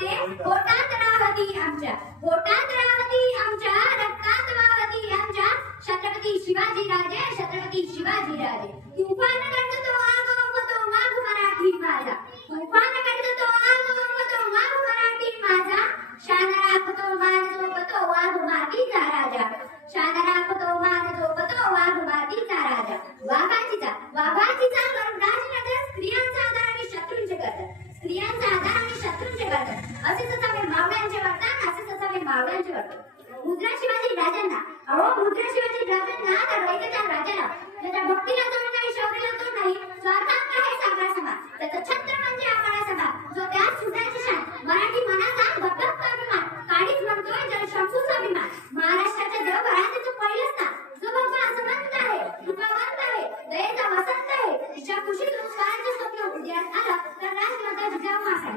वाहते पोटात राहती आमच्या, पोटात राहती आमच्या, रक्तात वाहती आमच्या. छत्रपती शिवाजी राजे, छत्रपती शिवाजी राजे. तुफान करतो आग तो वाघ मराठी माझा, तुफान करतो आग तो वाघ मराठी माझा. शान राखतो मान जोपतो वाघ मातीचा राजा, शान राखतो मान जोपतो वाघ मातीचा राजा. वाघाचीचा वाघाचीचा करून राजनगर स्त्रियांचा आधार आणि शत्रूंचे करतात, स्त्रियांचा आधार आणि शत्रूंचे करतात. असेच असावे मावळ्यांचे वर्तन, असेच असावे मावळ्यांचे वर्तन. मुद्रा शिवाजी राजांना, अहो मुद्रा शिवाजी राजांना त्या वैद्यच्या राजाला, त्याच्या भक्तीला तोड नाही, शौर्याला तोड नाही, स्वार्थात आहे सागरा समा. त्याचं छत्र म्हणजे आकाळा समा, जो